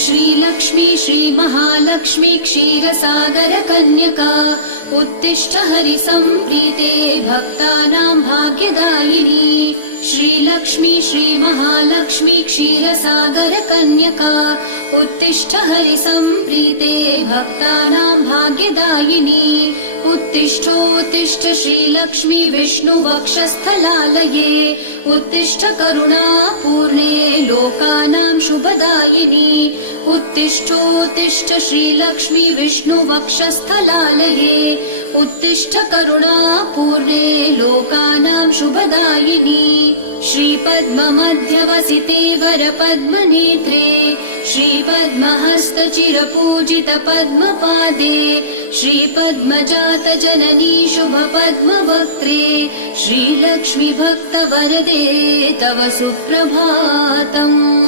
श्रीलक्ष्मी श्रीमहालक्ष्मी क्षीरसागर कन्यका उत्तिष्ठ हरिसम्प्रीते भक्तानां भाग्यदायिनी। श्रीलक्ष्मी श्रीमहालक्ष्मी क्षीरसागर कन्यका उत्तिष्ठ हरिसम्प्रीते भक्तानां भाग्यदायिनी। उत्तिष्ठोत्तिष्ठ श्रीलक्ष्मी विष्णुवक्षस्थलालये उत्तिष्ठ करुणापूर्णे लोकानां शुभदायिनी। उत्तिष्ठोत्तिष्ठ श्रीलक्ष्मी विष्णुवक्षस्थलालये उत्तिष्ठ करुणापूर्णे लोकानां शुभदायिनी। श्रीपद्ममध्यवसिते वरपद्मनेत्रे श्रीपद्महस्तचिरपूजित पद्मपादे श्रीपद्मजात जननी शुभपद्मवक्त्रे श्रीलक्ष्मी भक्तवरदे तव सुप्रभातम्।